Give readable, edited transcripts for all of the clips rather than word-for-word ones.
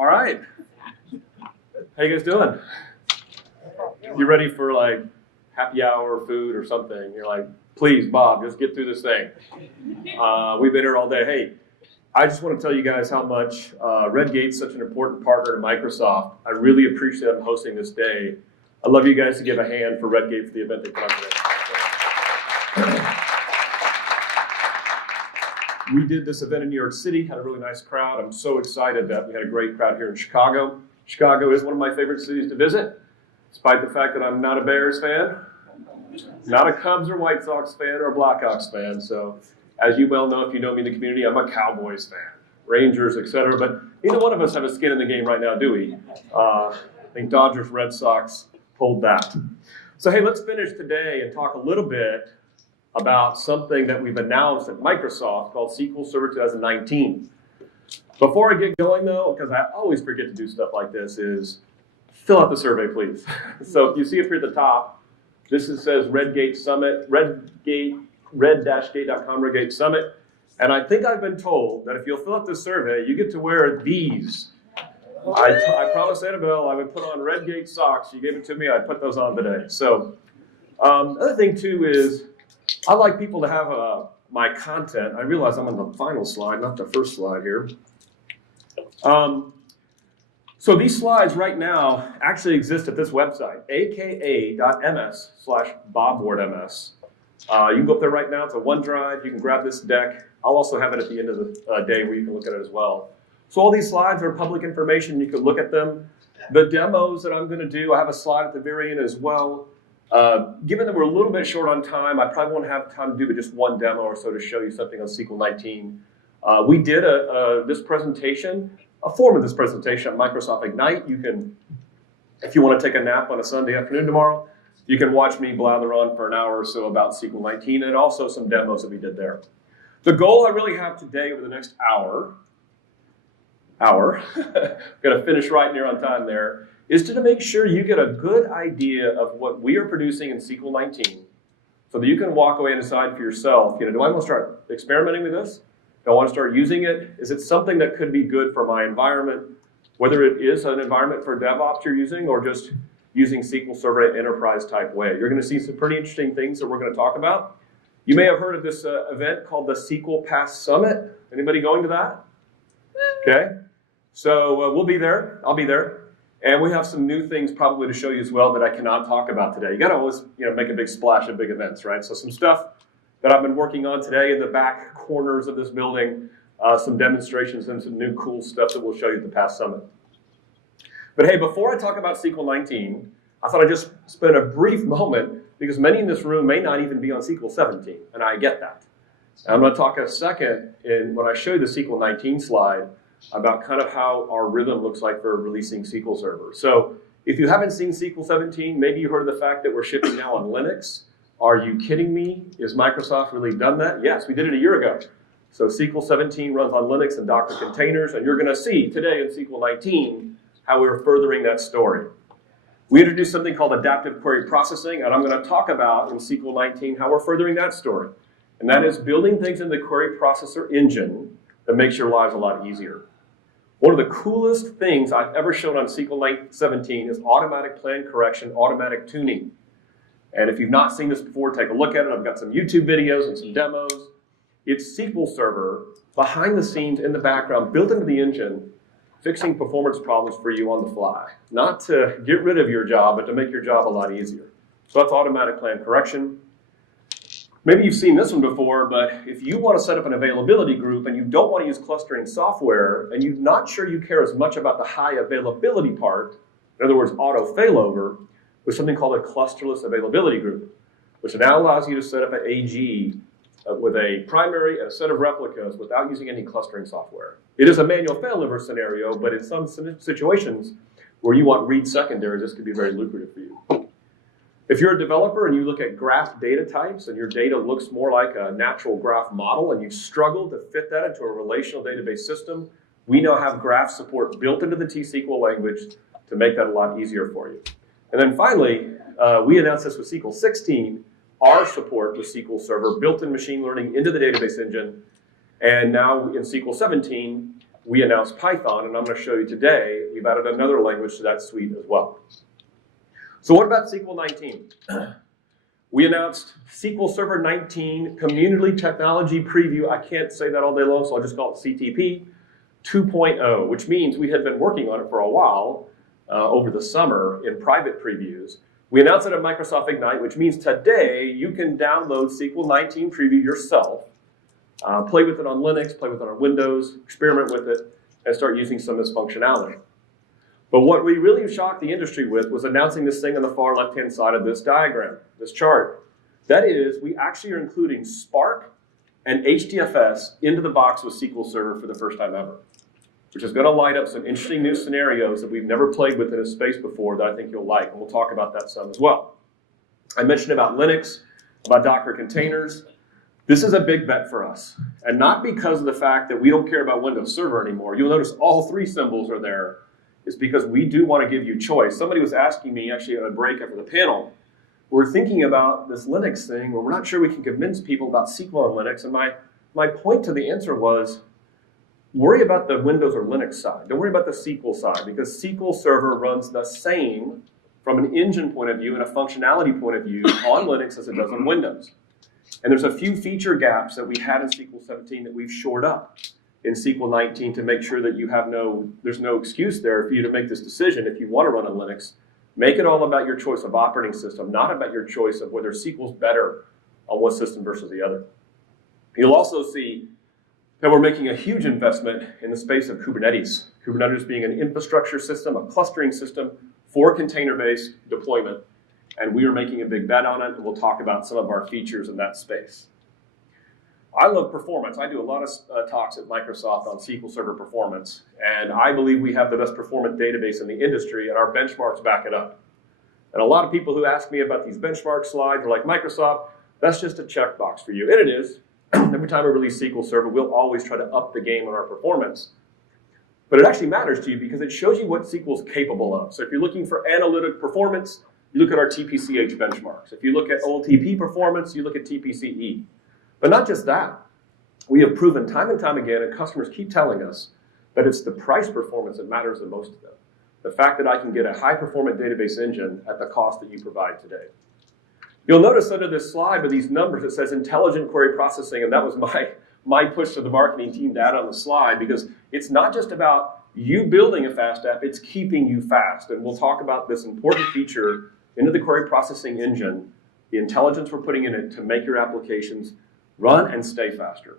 All right. How you guys doing? You ready for like happy hour food or something? You're like, please, Bob, just get through this thing. We've been here all day. Hey, I just want to tell you guys how much Redgate's such an important partner to Microsoft. I really appreciate them hosting this day. I'd love you guys to give a hand for Redgate for the event they put on today. We did this event in New York City, had a really nice crowd. I'm so excited that we had a great crowd here in Chicago. Chicago is one of my favorite cities to visit, despite the fact that I'm not a Bears fan, not a Cubs or White Sox fan or a Blackhawks fan. So as you well know, if you know me in the community, I'm a Cowboys fan, Rangers, etc. But neither one of us have a skin in the game right now, do we? I think Dodgers, Red Sox hold that. So hey, let's finish today and talk a little bit about something that we've announced at Microsoft called SQL Server 2019. Before I get going though, because I always forget to do stuff like this, is fill out the survey, please. So if you see up here at the top, this says Redgate Summit, red-gate.com, Redgate Summit. And I think I've been told that if you'll fill out this survey, you get to wear these. I promised Annabelle I would put on Redgate socks. She gave it to me. I put those on today. So other thing too is I like people to have my content. I realize I'm on the final slide, not the first slide here. So these slides right now actually exist at this website, aka.ms/bobwardms. You can go up there right now. It's a OneDrive. You can grab this deck. I'll also have it at the end of the day where you can look at it as well. So all these slides are public information. You can look at them. The demos that I'm going to do, I have a slide at the very end as well. Given that we're a little bit short on time, I probably won't have time to do but just one demo or so to show you something on SQL 19. We did this presentation, a form of this presentation at Microsoft Ignite. You can, if you want to take a nap on a Sunday afternoon tomorrow, you can watch me blather on for an hour or so about SQL 19 and also some demos that we did there. The goal I really have today over the next hour, got to finish right near on time there, is to make sure you get a good idea of what we are producing in SQL 19 so that you can walk away and decide for yourself, do I want to start experimenting with this? Do I want to start using it? Is it something that could be good for my environment, whether it is an environment for DevOps you're using or just using SQL Server in an enterprise type way? You're going to see some pretty interesting things that we're going to talk about. You may have heard of this event called the SQL Pass Summit. Anybody going to that? Okay. So we'll be there. I'll be there. And we have some new things probably to show you as well that I cannot talk about today. You got to always make a big splash at big events, right? So some stuff that I've been working on today in the back corners of this building, some demonstrations and some new cool stuff that we'll show you at the Pass Summit. But hey, before I talk about SQL 19, I thought I'd just spend a brief moment because many in this room may not even be on SQL 17, and I get that. And I'm going to talk a second when I show you the SQL 19 slide about kind of how our rhythm looks like for releasing SQL Server. So if you haven't seen SQL 17, maybe you heard of the fact that we're shipping now on Linux. Are you kidding me? Is Microsoft really done that? Yes, we did it a year ago. So SQL 17 runs on Linux and Docker containers, and you're going to see today in SQL 19 how we're furthering that story. We introduced something called adaptive query processing, and I'm going to talk about in SQL 19 how we're furthering that story. And that is building things in the query processor engine that makes your lives a lot easier. One of the coolest things I've ever shown on SQL 17 is automatic plan correction, automatic tuning. And if you've not seen this before, take a look at it. I've got some YouTube videos and some demos. It's SQL Server behind the scenes in the background, built into the engine, fixing performance problems for you on the fly. Not to get rid of your job, but to make your job a lot easier. So that's automatic plan correction. Maybe you've seen this one before, but if you want to set up an availability group and you don't want to use clustering software and you're not sure you care as much about the high availability part, in other words, auto failover, with something called a clusterless availability group, which now allows you to set up an AG with a primary and a set of replicas without using any clustering software. It is a manual failover scenario, but in some situations where you want read secondaries, this could be very lucrative for you. If you're a developer and you look at graph data types and your data looks more like a natural graph model and you struggle to fit that into a relational database system, we now have graph support built into the T-SQL language to make that a lot easier for you. And then finally, we announced this with SQL 16, our support with SQL Server, built-in machine learning into the database engine. And now in SQL 17, we announced Python, and I'm going to show you today, we've added another language to that suite as well. So what about SQL 19? We announced SQL Server 19 Community Technology Preview. I can't say that all day long, so I'll just call it CTP 2.0, which means we had been working on it for a while over the summer in private previews. We announced it at Microsoft Ignite, which means today you can download SQL 19 Preview yourself, play with it on Linux, play with it on Windows, experiment with it, and start using some of this functionality. But what we really shocked the industry with was announcing this thing on the far left-hand side of this diagram, this chart. That is, we actually are including Spark and HDFS into the box with SQL Server for the first time ever, which is going to light up some interesting new scenarios that we've never played with in a space before that I think you'll like, and we'll talk about that some as well. I mentioned about Linux, about Docker containers. This is a big bet for us, and not because of the fact that we don't care about Windows Server anymore. You'll notice all three symbols are there. It's because we do want to give you choice. Somebody was asking me, actually at a break after the panel, we're thinking about this Linux thing, or we're not sure we can convince people about SQL on Linux, and my point to the answer was, worry about the Windows or Linux side. Don't worry about the SQL side, because SQL Server runs the same from an engine point of view and a functionality point of view on Linux as it does on Windows. And there's a few feature gaps that we had in SQL 17 that we've shored up in SQL 19 to make sure that you have there's no excuse there for you to make this decision if you want to run on Linux. Make it all about your choice of operating system, not about your choice of whether SQL's better on one system versus the other. You'll also see that we're making a huge investment in the space of Kubernetes. Kubernetes being an infrastructure system, a clustering system for container-based deployment. And we are making a big bet on it, and we'll talk about some of our features in that space. I love performance. I do a lot of talks at Microsoft on SQL Server performance, and I believe we have the best performant database in the industry, and our benchmarks back it up. And a lot of people who ask me about these benchmark slides are like, Microsoft, that's just a checkbox for you. And it is. Every time we release SQL Server, we'll always try to up the game on our performance. But it actually matters to you because it shows you what SQL is capable of. So if you're looking for analytic performance, you look at our TPCH benchmarks. If you look at OLTP performance, you look at TPCE. But not just that. We have proven time and time again, and customers keep telling us, that it's the price performance that matters the most to them. The fact that I can get a high-performant database engine at the cost that you provide today. You'll notice under this slide with these numbers, it says intelligent query processing, and that was my push to the marketing team to add on the slide, because it's not just about you building a fast app, it's keeping you fast. And we'll talk about this important feature into the query processing engine, the intelligence we're putting in it to make your applications run and stay faster.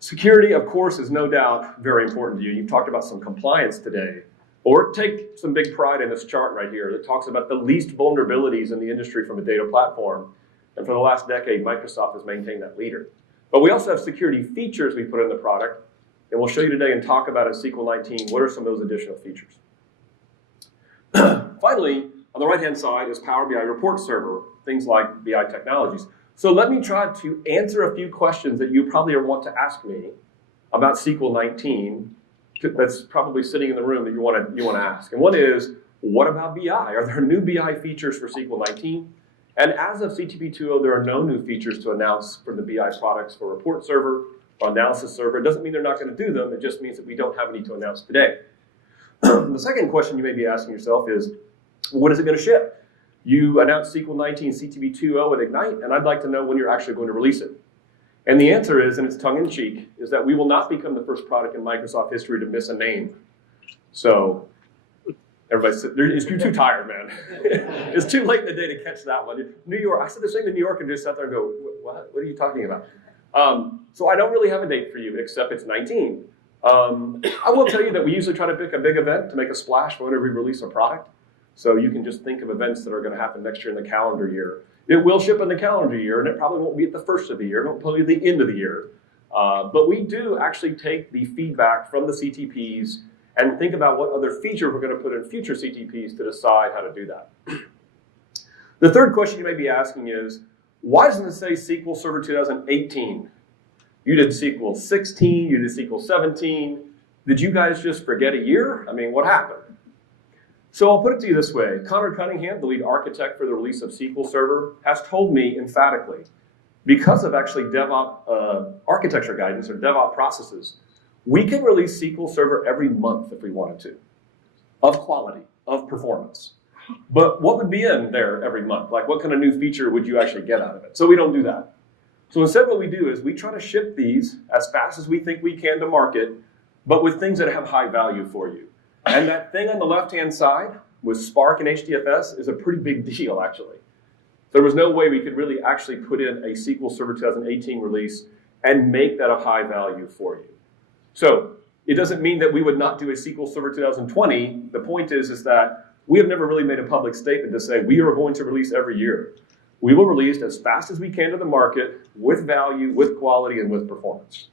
Security, of course, is no doubt very important to you. You've talked about some compliance today. Or take some big pride in this chart right here that talks about the least vulnerabilities in the industry from a data platform. And for the last decade, Microsoft has maintained that leader. But we also have security features we put in the product. And we'll show you today and talk about in SQL 19, what are some of those additional features. Finally, on the right-hand side is Power BI Report Server, things like BI technologies. So let me try to answer a few questions that you probably want to ask me about SQL 19 that's probably sitting in the room that you want to ask. And one is, what about BI? Are there new BI features for SQL 19? And as of CTP 2.0, there are no new features to announce for the BI products for Report Server or Analysis Server. It doesn't mean they're not going to do them. It just means that we don't have any to announce today. The second question you may be asking yourself is, when is it going to ship? You announced SQL 19 CTP 2.0 at Ignite, and I'd like to know when you're actually going to release it. And the answer is, and it's tongue-in-cheek, is that we will not become the first product in Microsoft history to miss a name. So, you're too tired, man. It's too late in the day to catch that one. New York, I said the same in New York and just sat there and go, what are you talking about? So I don't really have a date for you, except it's 19. I will tell you that we usually try to pick a big event to make a splash for whenever we release a product. So you can just think of events that are going to happen next year in the calendar year. It will ship in the calendar year, and it probably won't be at the first of the year. It'll probably be at the end of the year. But we do actually take the feedback from the CTPs and think about what other feature we're going to put in future CTPs to decide how to do that. The third question you may be asking is, why doesn't it say SQL Server 2018? You did SQL 16, you did SQL 17. Did you guys just forget a year? I mean, what happened? So I'll put it to you this way. Connor Cunningham, the lead architect for the release of SQL Server, has told me emphatically, because of actually DevOps architecture guidance or DevOps processes, We can release SQL Server every month if we wanted to, of quality, of performance. But what would be in there every month? Like, what kind of new feature would you actually get out of it? So we don't do that. So instead what we do is we try to ship these as fast as we think we can to market, but with things that have high value for you. And that thing on the left-hand side with Spark and HDFS is a pretty big deal, actually. There was no way we could really actually put in a SQL Server 2018 release and make that a high value for you. So it doesn't mean that we would not do a SQL Server 2020. The point is that we have never really made a public statement to say we are going to release every year. We will release as fast as we can to the market with value, with quality, and with performance.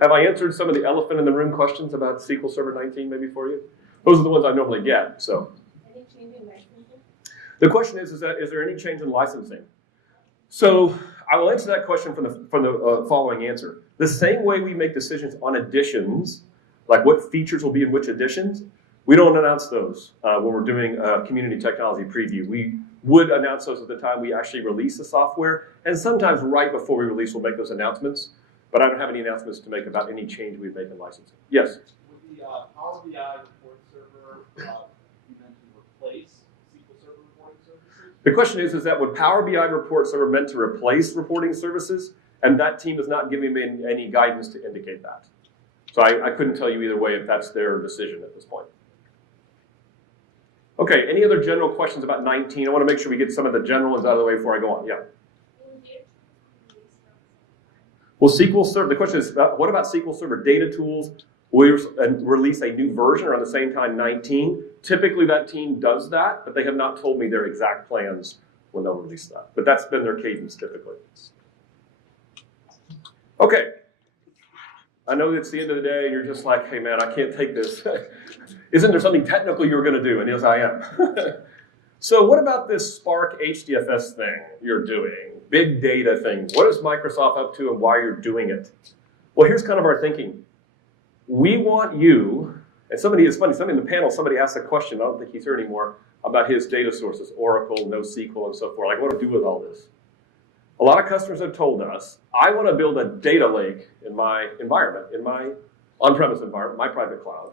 Have I answered some of the elephant in the room questions about SQL Server 19 maybe for you? Those are the ones I normally get. So, any change in licensing? The question is there any change in licensing? So I will answer that question from the following answer. The same way we make decisions on additions, like what features will be in which additions, we don't announce those when we're doing a community technology preview. We would announce those at the time we actually release the software, and sometimes right before we release, we'll make those announcements. But I don't have any announcements to make about any change we've made in licensing. Yes? With the Power BI report server, you mentioned replace SQL Server reporting services? The question is that would Power BI report server meant to replace reporting services? And that team is not giving me any guidance to indicate that. So I couldn't tell you either way if that's their decision at this point. Okay, any other general questions about 19? I want to make sure we get some of the general ones out of the way before I go on. Yeah. Well, SQL Server, the question is, what about SQL Server data tools? We release a new version around the same time, 19. Typically that team does that, but they have not told me their exact plans when they'll release that. But that's been their cadence typically. Okay. I know it's the end of the day and you're just like, hey man, I can't take this. Isn't there something technical you were going to do? And yes, I am. So what about this Spark HDFS thing you're doing? Big data thing. What is Microsoft up to and why you're doing it? Well, here's kind of our thinking. We want you, and it's funny, somebody in the panel, somebody asked a question, I don't think he's here anymore, about his data sources, Oracle, NoSQL, and so forth. Like, what do I do with all this? A lot of customers have told us, I want to build a data lake in my environment, in my on-premise environment, my private cloud.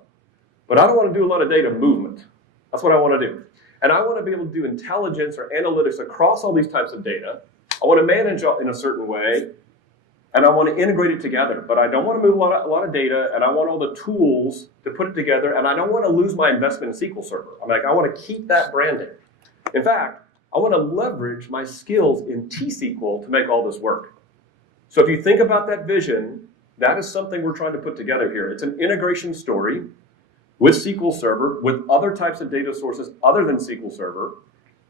But I don't want to do a lot of data movement. That's what I want to do. And I want to be able to do intelligence or analytics across all these types of data. I want to manage in a certain way, and I want to integrate it together. But I don't want to move a lot of data, and I want all the tools to put it together, and I don't want to lose my investment in SQL Server. I'm like, I want to keep that branding. In fact, I want to leverage my skills in T-SQL to make all this work. So if you think about that vision, that is something we're trying to put together here. It's an integration story with SQL Server, with other types of data sources other than SQL Server,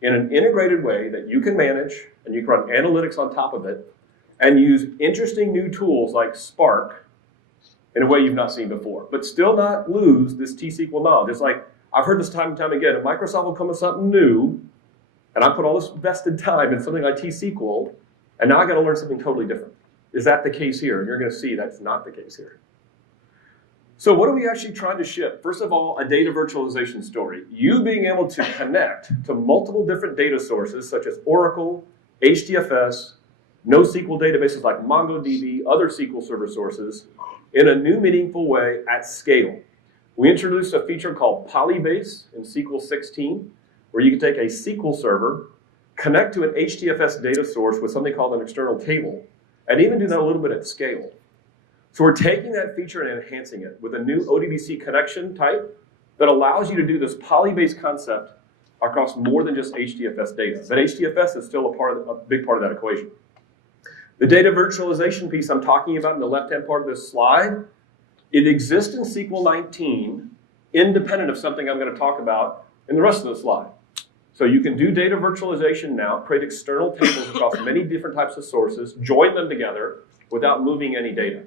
in an integrated way that you can manage, and you can run analytics on top of it, and use interesting new tools like Spark in a way you've not seen before, but still not lose this T-SQL knowledge. It's like, I've heard this time and time again, if Microsoft will come with something new, and I put all this vested time in something like T-SQL, and now I got to learn something totally different. Is that the case here? And you're going to see that's not the case here. So what are we actually trying to ship? First of all, a data virtualization story. You being able to connect to multiple different data sources, such as Oracle, HDFS, NoSQL databases like MongoDB, other SQL Server sources, in a new meaningful way at scale. We introduced a feature called Polybase in SQL 16, where you can take a SQL Server, connect to an HDFS data source with something called an external table, and even do that a little bit at scale. So we're taking that feature and enhancing it with a new ODBC connection type that allows you to do this Polybase concept across more than just HDFS data. But HDFS is still a big part of that equation. The data virtualization piece I'm talking about in the left-hand part of this slide, it exists in SQL 19, independent of something I'm going to talk about in the rest of the slide. So you can do data virtualization now, create external tables across many different types of sources, join them together without moving any data.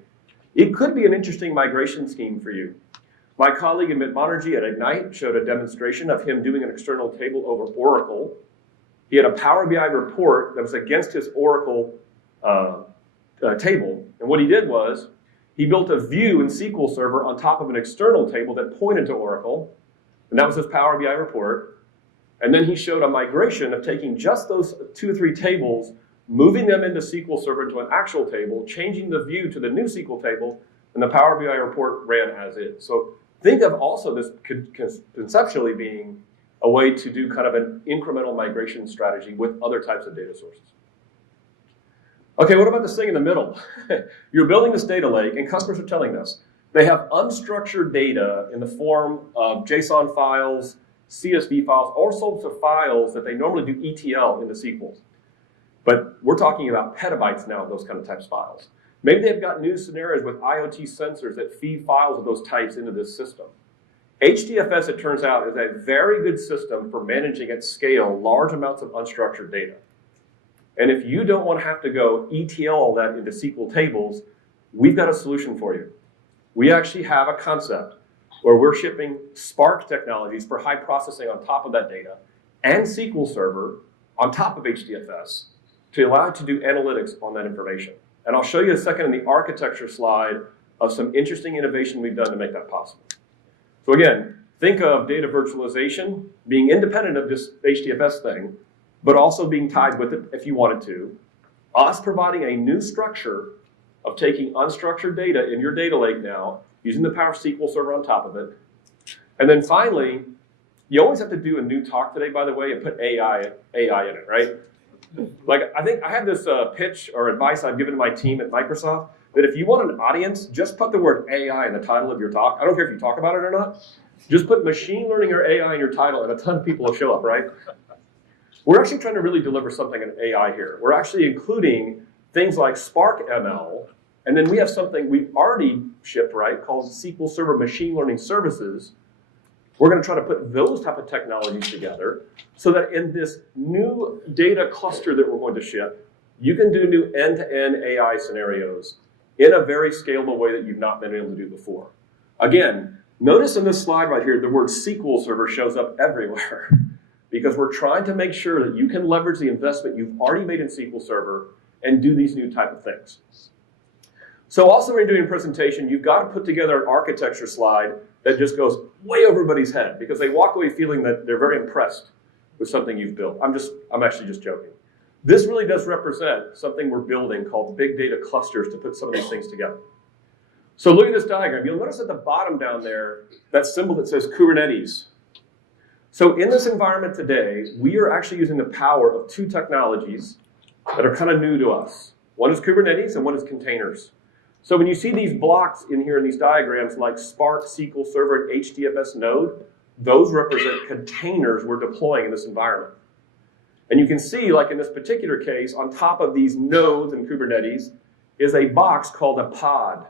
It could be an interesting migration scheme for you. My colleague in Monergy at Ignite showed a demonstration of him doing an external table over Oracle. He had a Power BI report that was against his Oracle table. And what he did was, he built a view in SQL Server on top of an external table that pointed to Oracle. And that was his Power BI report. And then he showed a migration of taking just those 2 or 3 tables, moving them into SQL Server into an actual table, changing the view to the new SQL table, and the Power BI report ran as is. So think of also this conceptually being a way to do kind of an incremental migration strategy with other types of data sources. Okay, what about this thing in the middle? You're building this data lake, and customers are telling us they have unstructured data in the form of JSON files, CSV files, all sorts of files that they normally do ETL into SQL. But we're talking about petabytes now of those kind of types of files. Maybe they've got new scenarios with IoT sensors that feed files of those types into this system. HDFS, it turns out, is a very good system for managing at scale large amounts of unstructured data. And if you don't want to have to go ETL all that into SQL tables, we've got a solution for you. We actually have a concept where we're shipping Spark technologies for high processing on top of that data and SQL Server on top of HDFS to allow it to do analytics on that information. And I'll show you a second in the architecture slide of some interesting innovation we've done to make that possible. So again, think of data virtualization being independent of this HDFS thing, but also being tied with it if you wanted to. Us providing a new structure of taking unstructured data in your data lake now, using the power of SQL Server on top of it. And then finally, you always have to do a new talk today, by the way, and put AI in it, right? Like, I think I have this pitch or advice I've given to my team at Microsoft that if you want an audience, just put the word AI in the title of your talk. I don't care if you talk about it or not. Just put machine learning or AI in your title and a ton of people will show up, right? We're actually trying to really deliver something in AI here. We're actually including things like Spark ML, and then we have something we've already shipped, right, called SQL Server Machine Learning Services. We're going to try to put those type of technologies together so that in this new data cluster that we're going to ship, you can do new end-to-end AI scenarios in a very scalable way that you've not been able to do before. Again, notice in this slide right here, the word SQL Server shows up everywhere because we're trying to make sure that you can leverage the investment you've already made in SQL Server and do these new type of things. So also when you're doing a presentation, you've got to put together an architecture slide that just goes way over everybody's head because they walk away feeling that they're very impressed with something you've built. I'm actually just joking. This really does represent something we're building called big data clusters to put some of these things together. So look at this diagram. You'll notice at the bottom down there, that symbol that says Kubernetes. So in this environment today, we are actually using the power of two technologies that are kind of new to us. One is Kubernetes and one is containers. So when you see these blocks in here in these diagrams like Spark, SQL Server, and HDFS node, those represent containers we're deploying in this environment. And you can see, like in this particular case, on top of these nodes in Kubernetes is a box called a pod.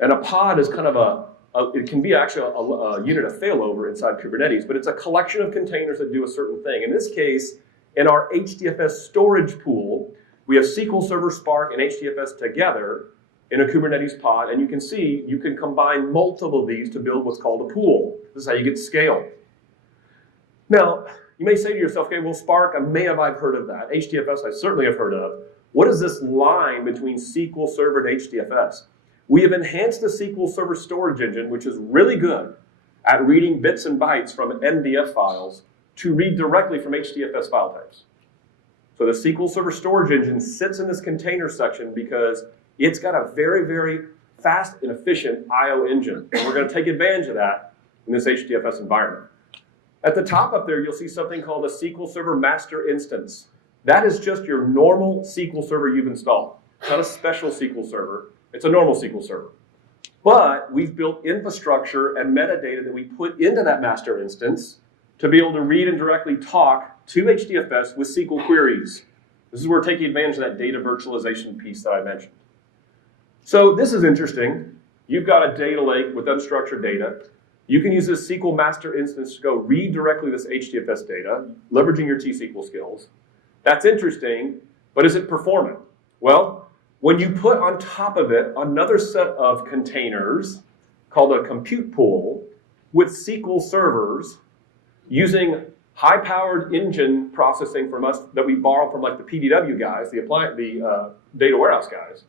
And a pod is kind of it can be actually a unit of failover inside Kubernetes, but it's a collection of containers that do a certain thing. In this case, in our HDFS storage pool, we have SQL Server, Spark, and HDFS together in a Kubernetes pod, and you can see you can combine multiple of these to build what's called a pool. This is how you get scale. Now, you may say to yourself, okay, well, Spark, I've heard of that. HDFS, I certainly have heard of. What is this line between SQL Server and HDFS? We have enhanced the SQL Server storage engine, which is really good at reading bits and bytes from MDF files to read directly from HDFS file types. So the SQL Server storage engine sits in this container section because it's got a very, very fast and efficient I/O engine. And we're going to take advantage of that in this HDFS environment. At the top up there, you'll see something called a SQL Server master instance. That is just your normal SQL Server you've installed. It's not a special SQL Server. It's a normal SQL Server. But we've built infrastructure and metadata that we put into that master instance to be able to read and directly talk to HDFS with SQL queries. This is where we're taking advantage of that data virtualization piece that I mentioned. So this is interesting. You've got a data lake with unstructured data. You can use this SQL master instance to go read directly this HDFS data, leveraging your T-SQL skills. That's interesting, but is it performant? Well, when you put on top of it another set of containers called a compute pool with SQL servers using high-powered engine processing from us that we borrow from like the PDW guys, the data warehouse guys,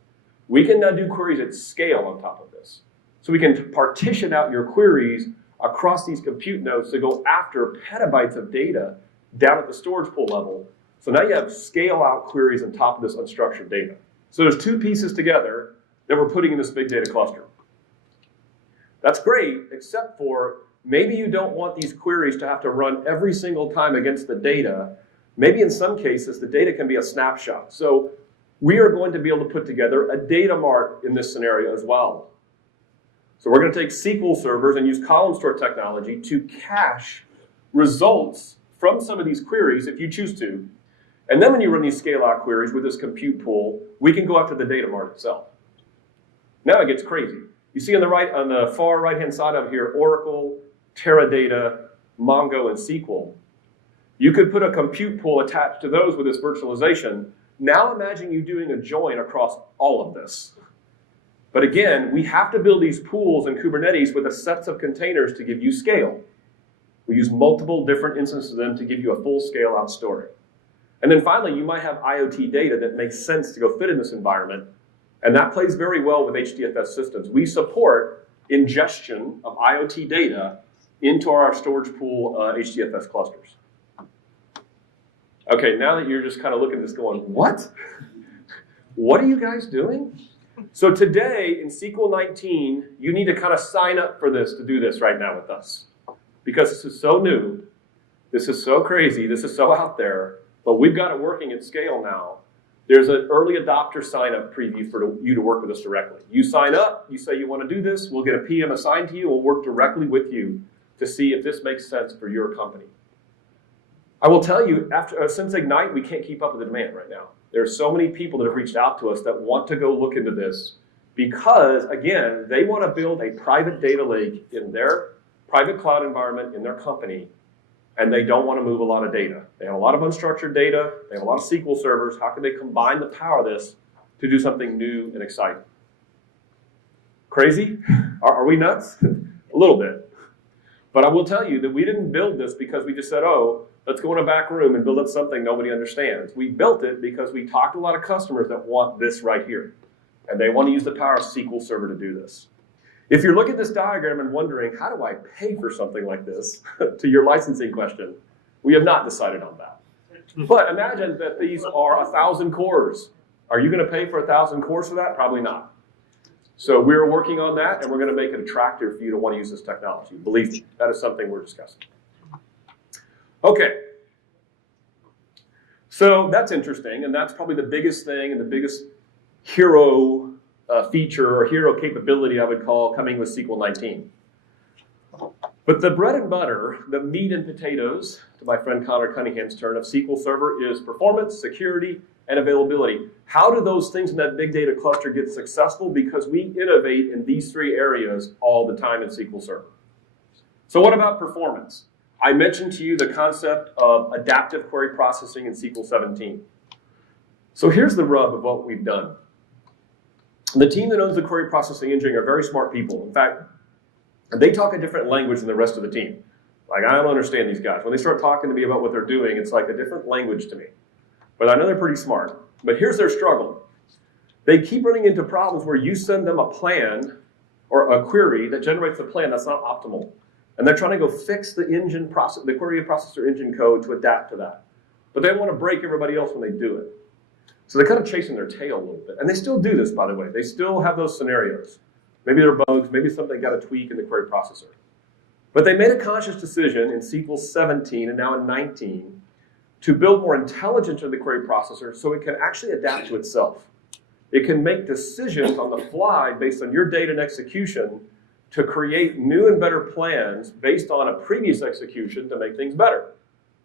we can now do queries at scale on top of this. So we can partition out your queries across these compute nodes to go after petabytes of data down at the storage pool level. So now you have scale-out queries on top of this unstructured data. So there's two pieces together that we're putting in this big data cluster. That's great, except for maybe you don't want these queries to have to run every single time against the data. Maybe in some cases, the data can be a snapshot. So we are going to be able to put together a data mart in this scenario as well. So we're going to take SQL servers and use Columnstore technology to cache results from some of these queries if you choose to. And then when you run these scale-out queries with this compute pool, we can go after the data mart itself. Now it gets crazy. You see on the far right-hand side of here, Oracle, Teradata, Mongo, and SQL. You could put a compute pool attached to those with this virtualization. Now imagine you doing a join across all of this. But again, we have to build these pools in Kubernetes with a sets of containers to give you scale. We use multiple different instances of them to give you a full scale-out story. And then finally, you might have IoT data that makes sense to go fit in this environment. And that plays very well with HDFS systems. We support ingestion of IoT data into our storage pool HDFS clusters. Okay, now that you're just kind of looking at this going, what? What are you guys doing? So today in SQL 19, you need to kind of sign up for this to do this right now with us. Because this is so new, this is so crazy, this is so out there, but we've got it working at scale now. There's an early adopter sign-up preview for you to work with us directly. You sign up, you say you want to do this, we'll get a PM assigned to you, we'll work directly with you to see if this makes sense for your company. I will tell you, since Ignite, we can't keep up with the demand right now. There are so many people that have reached out to us that want to go look into this because, again, they want to build a private data lake in their private cloud environment in their company, and they don't want to move a lot of data. They have a lot of unstructured data. They have a lot of SQL servers. How can they combine the power of this to do something new and exciting? Crazy? Are we nuts? A little bit. But I will tell you that we didn't build this because we just said, oh, let's go in a back room and build up something nobody understands. We built it because we talked to a lot of customers that want this right here. And they want to use the power of SQL Server to do this. If you're looking at this diagram and wondering, how do I pay for something like this, to your licensing question, we have not decided on that. But imagine that these are 1,000 cores. Are you going to pay for 1,000 cores for that? Probably not. So we're working on that, and we're going to make it attractive for you to want to use this technology. Believe me, that is something we're discussing. Okay. So that's interesting, and that's probably the biggest thing and the biggest hero feature or hero capability, I would call, coming with SQL 19. But the bread and butter, the meat and potatoes, to my friend Connor Cunningham's turn, of SQL Server is performance, security, and availability. How do those things in that big data cluster get successful? Because we innovate in these three areas all the time in SQL Server. So what about performance? I mentioned to you the concept of adaptive query processing in SQL 17. So here's the rub of what we've done. The team that owns the query processing engine are very smart people. In fact, they talk a different language than the rest of the team. Like, I don't understand these guys. When they start talking to me about what they're doing, it's like a different language to me. But I know they're pretty smart. But here's their struggle. They keep running into problems where you send them a plan or a query that generates a plan that's not optimal. And they're trying to go fix the query processor engine code to adapt to that. But they want to break everybody else when they do it. So they're kind of chasing their tail a little bit. And they still do this, by the way. They still have those scenarios. Maybe they're bugs, maybe something got a tweak in the query processor. But they made a conscious decision in SQL 17 and now in 19 to build more intelligence in the query processor so it can actually adapt to itself. It can make decisions on the fly based on your data and execution to create new and better plans based on a previous execution to make things better.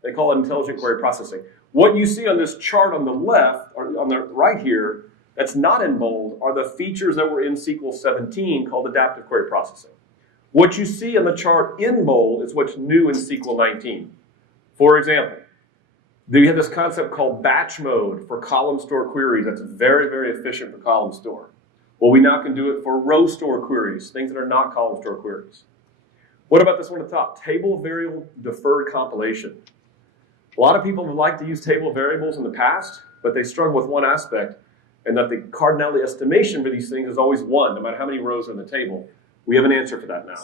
They call it intelligent query processing. What you see on this chart on the left, or on the right here, that's not in bold, are the features that were in SQL 17 called adaptive query processing. What you see on the chart in bold is what's new in SQL 19. For example, we have this concept called batch mode for Columnstore queries. That's very, very efficient for Columnstore. Well, we now can do it for row store queries, things that are not Columnstore queries. What about this one at the top? Table variable deferred compilation. A lot of people would like to use table variables in the past, but they struggle with one aspect, and that the cardinality estimation for these things is always 1, no matter how many rows are in the table. We have an answer for that now.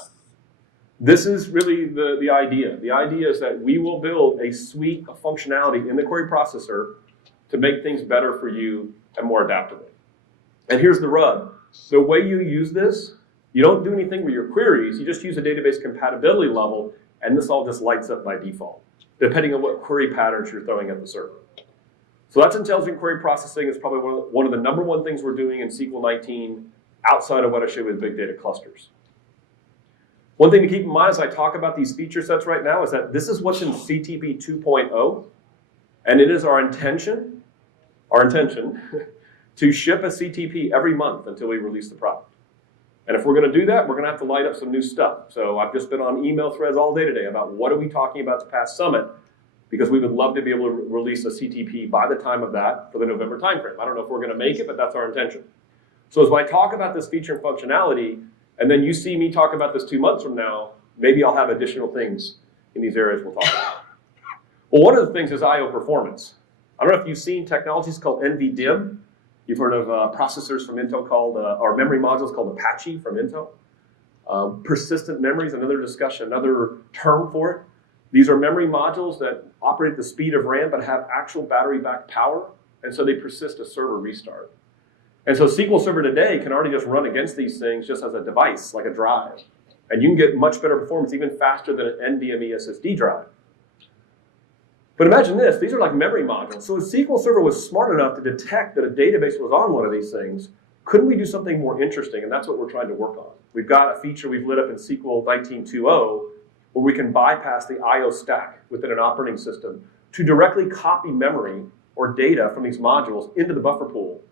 This is really the idea. The idea is that we will build a suite of functionality in the query processor to make things better for you and more adaptable. And here's the rub. The way you use this You don't do anything with your queries, you just use a database compatibility level, and this all just lights up by default, depending on what query patterns you're throwing at the server. So that's intelligent query processing. It's probably one of the number one things we're doing in SQL 19 outside of what I showed with big data clusters. One thing to keep in mind as I talk about these feature sets right now is that this is what's in CTP 2.0, and it is our intention to ship a CTP every month until we release the product. And if we're going to do that, we're going to have to light up some new stuff. So I've just been on email threads all day today about what are we talking about at the past summit, because we would love to be able to release a CTP by the time of that for the November timeframe. I don't know if we're going to make it, but that's our intention. So as I talk about this feature and functionality, and then you see me talk about this 2 months from now, maybe I'll have additional things in these areas we'll talk about. Well, one of the things is I/O performance. I don't know if you've seen technologies called NVDIMM. You've heard of processors from Intel called, or memory modules called Apache from Intel. Persistent memory is another discussion, another term for it. These are memory modules that operate at the speed of RAM but have actual battery-backed power, and so they persist a server restart. And so SQL Server today can already just run against these things just as a device, like a drive. And you can get much better performance, even faster than an NVMe SSD drive. But imagine this, these are like memory modules. So if SQL Server was smart enough to detect that a database was on one of these things, couldn't we do something more interesting? And that's what we're trying to work on. We've got a feature we've lit up in SQL 19.2.0 where we can bypass the I/O stack within an operating system to directly copy memory or data from these modules into the buffer pool,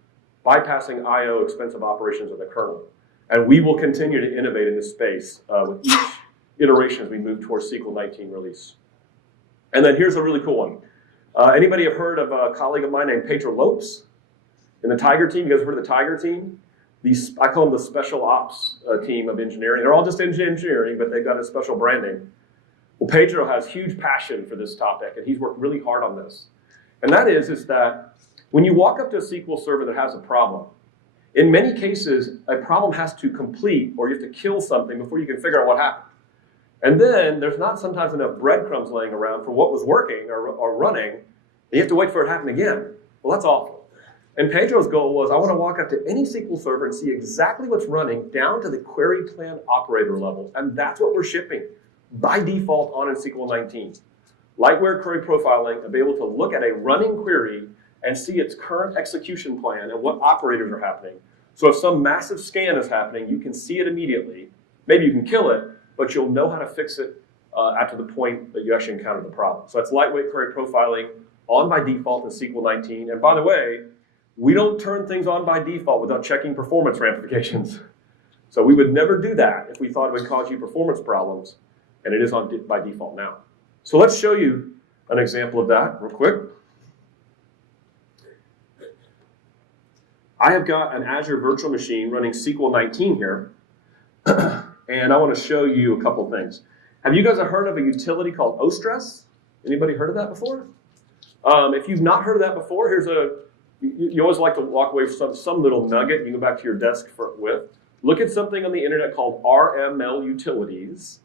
bypassing I/O expensive operations of the kernel. And we will continue to innovate in this space with each iteration as we move towards SQL 19 release. And then here's a really cool one. Anybody have heard of a colleague of mine named Pedro Lopes in the Tiger team? You guys heard of the Tiger team? I call them the special ops team of engineering. They're all just engineering, but they've got a special branding. Well, Pedro has huge passion for this topic, and he's worked really hard on this. And that is that when you walk up to a SQL server that has a problem, in many cases, a problem has to complete, or you have to kill something before you can figure out what happened. And then there's not sometimes enough breadcrumbs laying around for what was working or running, and you have to wait for it to happen again. Well, that's awful. And Pedro's goal was, I want to walk up to any SQL server and see exactly what's running down to the query plan operator level. And that's what we're shipping by default on in SQL 19. Lightweight query profiling, and be able to look at a running query and see its current execution plan and what operators are happening. So if some massive scan is happening, you can see it immediately. Maybe you can kill it, but you'll know how to fix it after the point that you actually encounter the problem. So that's lightweight query profiling on by default in SQL 19. And by the way, we don't turn things on by default without checking performance ramifications. So we would never do that if we thought it would cause you performance problems, and it is on by default now. So let's show you an example of that real quick. I have got an Azure virtual machine running SQL 19 here, and I want to show you a couple things. Have you guys heard of a utility called OStress? Anybody heard of that before? If you've not heard of that before, here's you always like to walk away with some little nugget you can go back to your desk with. Look at something on the internet called RML utilities,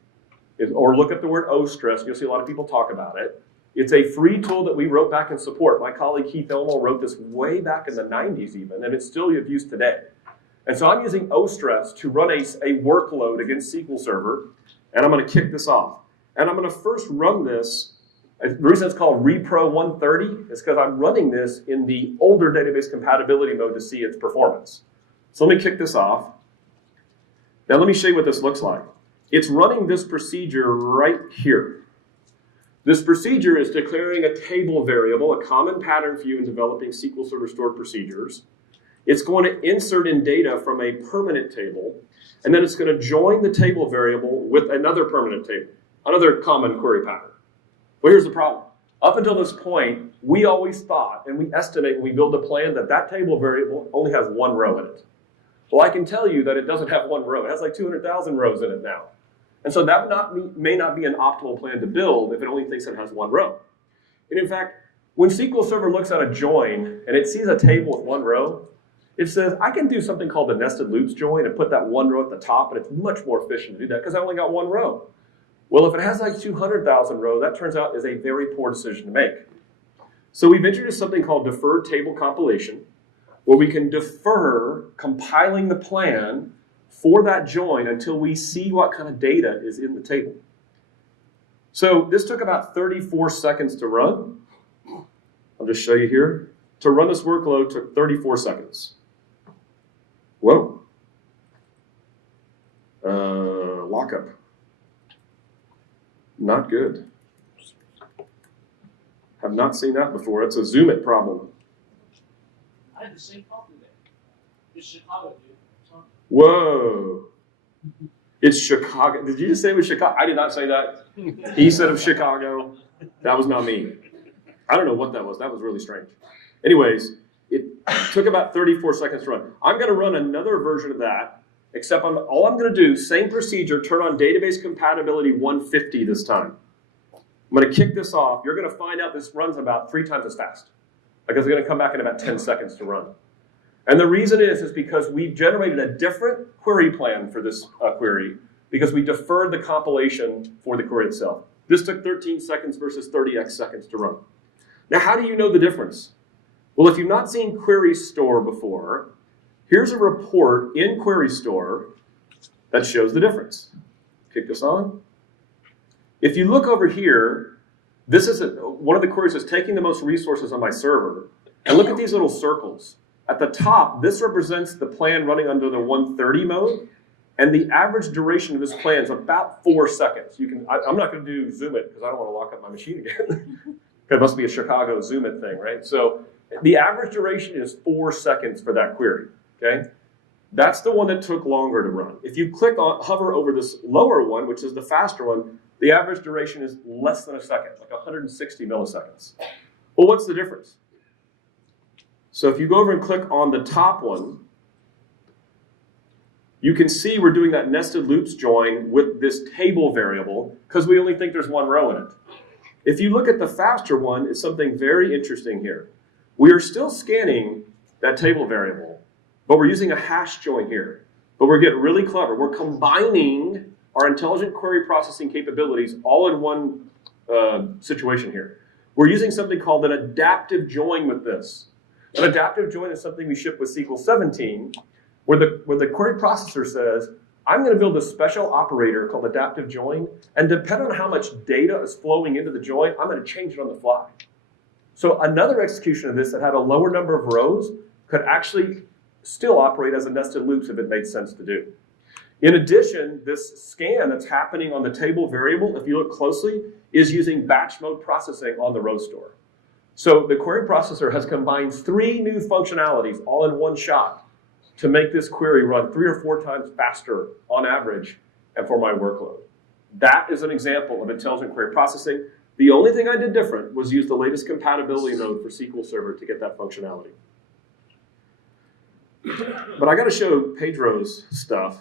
or look up the word OStress. You'll see a lot of people talk about it. It's a free tool that we wrote back in support. My colleague Keith Elmo wrote this way back in the 90s even, and it's still of use today. And so I'm using OStress to run a workload against SQL Server, and I'm going to kick this off. And I'm going to first run this. The reason it's called Repro 130 is because I'm running this in the older database compatibility mode to see its performance. So let me kick this off. Now let me show you what this looks like. It's running this procedure right here. This procedure is declaring a table variable, a common pattern for you in developing SQL Server stored procedures. It's going to insert in data from a permanent table, and then it's going to join the table variable with another permanent table, another common query pattern. Well, here's the problem. Up until this point, we always thought, and we estimate when we build a plan, that that table variable only has one row in it. Well, I can tell you that it doesn't have one row. It has like 200,000 rows in it now. And so that may not be an optimal plan to build if it only thinks it has one row. And in fact, when SQL Server looks at a join and it sees a table with one row, it says, I can do something called the nested loops join and put that one row at the top, and it's much more efficient to do that because I only got one row. Well, if it has like 200,000 rows, that turns out is a very poor decision to make. So we've introduced something called deferred table compilation, where we can defer compiling the plan for that join until we see what kind of data is in the table. So this took about 34 seconds to run. I'll just show you here. To run this workload took 34 seconds. Whoa. Lockup. Not good. Have not seen that before. It's a Zoom it problem. I had the same problem today. It's Chicago, dude. Whoa. It's Chicago. Did you just say it was Chicago? I did not say that. He said of Chicago. That was not me. I don't know what that was. That was really strange. Anyways, it took about 34 seconds to run. I'm going to run another version of that, except all I'm going to do, same procedure, turn on database compatibility 150 this time. I'm going to kick this off. You're going to find out this runs about 3 times as fast. Because it's going to come back in about 10 seconds to run. And the reason is because we generated a different query plan for this query because we deferred the compilation for the query itself. This took 13 seconds versus 30x seconds to run. Now, how do you know the difference? Well, if you've not seen Query Store before, here's a report in Query Store that shows the difference. Kick this on. If you look over here, this is one of the queries is taking the most resources on my server. And look at these little circles. At the top, this represents the plan running under the 130 mode. And the average duration of this plan is about 4 seconds. I'm not going to do Zoom it because I don't want to lock up my machine again. It must be a Chicago Zoom it thing, right? So the average duration is 4 seconds for that query, okay? That's the one that took longer to run. If you hover over this lower one, which is the faster one, the average duration is less than a second, like 160 milliseconds. Well, what's the difference? So if you go over and click on the top one, you can see we're doing that nested loops join with this table variable because we only think there's one row in it. If you look at the faster one, it's something very interesting here. We are still scanning that table variable, but we're using a hash join here. But we're getting really clever. We're combining our intelligent query processing capabilities all in one situation here. We're using something called an adaptive join with this. An adaptive join is something we ship with SQL 17, where the query processor says, I'm going to build a special operator called adaptive join, and depending on how much data is flowing into the join, I'm going to change it on the fly. So another execution of this that had a lower number of rows could actually still operate as a nested loops if it made sense to do. In addition, this scan that's happening on the table variable, if you look closely, is using batch mode processing on the row store. So the query processor has combined 3 new functionalities all in one shot to make this query run 3 or 4 times faster on average and for my workload. That is an example of intelligent query processing. The only thing I did different was use the latest compatibility mode for SQL Server to get that functionality. But I got to show Pedro's stuff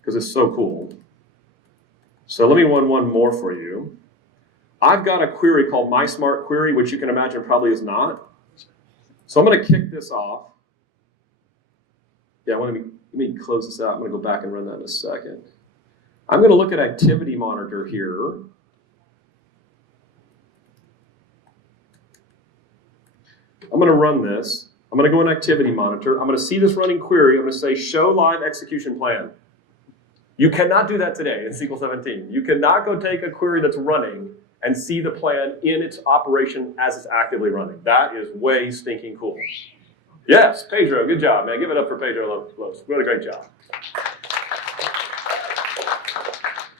because it's so cool. So let me run one more for you. I've got a query called My Smart Query, which you can imagine probably is not. So I'm going to kick this off. Yeah, let me close this out. I'm going to go back and run that in a second. I'm going to look at Activity Monitor here. I'm going to run this. I'm going to go in Activity Monitor. I'm going to see this running query. I'm going to say Show Live Execution Plan. You cannot do that today in SQL 17. You cannot go take a query that's running and see the plan in its operation as it's actively running. That is way stinking cool. Yes, Pedro, good job, man. Give it up for Pedro Lopes. What a great job.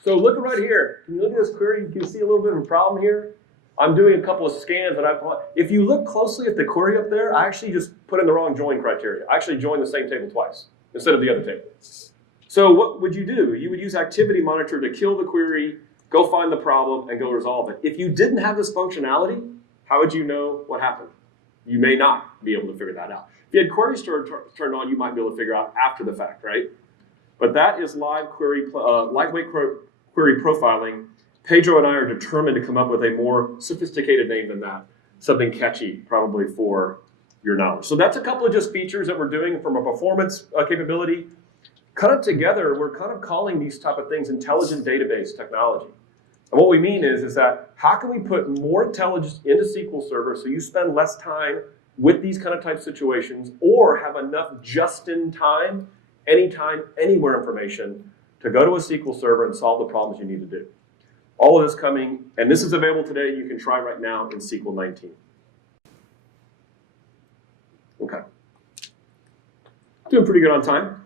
So look right here. Can you look at this query? You can see a little bit of a problem here. I'm doing a couple of scans. If you look closely at the query up there, I actually just put in the wrong join criteria. I actually joined the same table twice instead of the other table. So what would you do? You would use Activity Monitor to kill the query, go find the problem, and go resolve it. If you didn't have this functionality, how would you know what happened? You may not be able to figure that out. If you had Query Store turned on, you might be able to figure out after the fact, right? But that is live query, lightweight query profiling. Pedro and I are determined to come up with a more sophisticated name than that, something catchy, probably for your knowledge. So that's a couple of just features that we're doing from a performance capability. Cut it together, we're kind of calling these type of things intelligent database technology. And what we mean is that how can we put more intelligence into SQL Server so you spend less time with these kind of type situations or have enough just-in-time anytime, anywhere information to go to a SQL Server and solve the problems you need to do. All of this coming, and this is available today. You can try right now in SQL 19. Okay. Doing pretty good on time.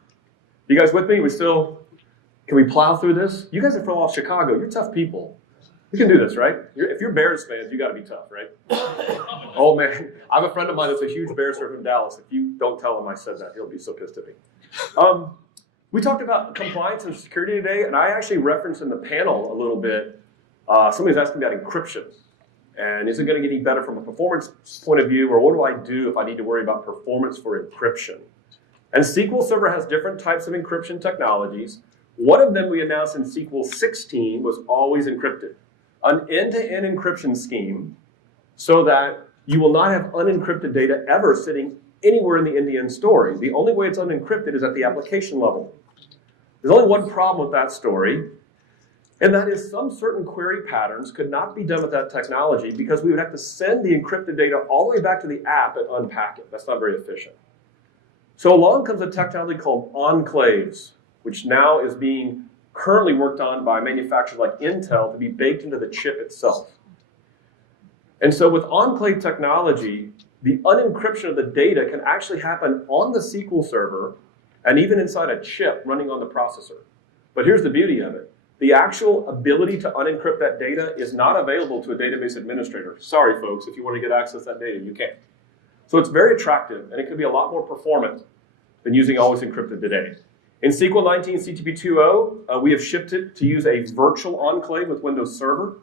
You guys with me? Can we plow through this? You guys are from Chicago. You're tough people. We can do this, right? If you're Bears fans, you got to be tough, right? Oh, man. I have a friend of mine that's a huge Bears fan from Dallas. If you don't tell him I said that, he'll be so pissed at me. We talked about compliance and security today, and I actually referenced in the panel a little bit, somebody's asking about encryption. And is it going to get any better from a performance point of view, or what do I do if I need to worry about performance for encryption? And SQL Server has different types of encryption technologies. One of them we announced in SQL 16 was always encrypted. An end-to-end encryption scheme so that you will not have unencrypted data ever sitting anywhere in the end-to-end story. The only way it's unencrypted is at the application level. There's only one problem with that story, and that is some certain query patterns could not be done with that technology because we would have to send the encrypted data all the way back to the app and unpack it. That's not very efficient. So along comes a technology called Enclaves, which now is being currently worked on by manufacturers like Intel to be baked into the chip itself. And so with Enclave technology, the unencryption of the data can actually happen on the SQL Server and even inside a chip running on the processor. But here's the beauty of it. The actual ability to unencrypt that data is not available to a database administrator. Sorry, folks, if you want to get access to that data, you can't. So it's very attractive, and it can be a lot more performant than using always encrypted today. In SQL 19 CTP 2.0, we have shipped it to use a virtual enclave with Windows Server.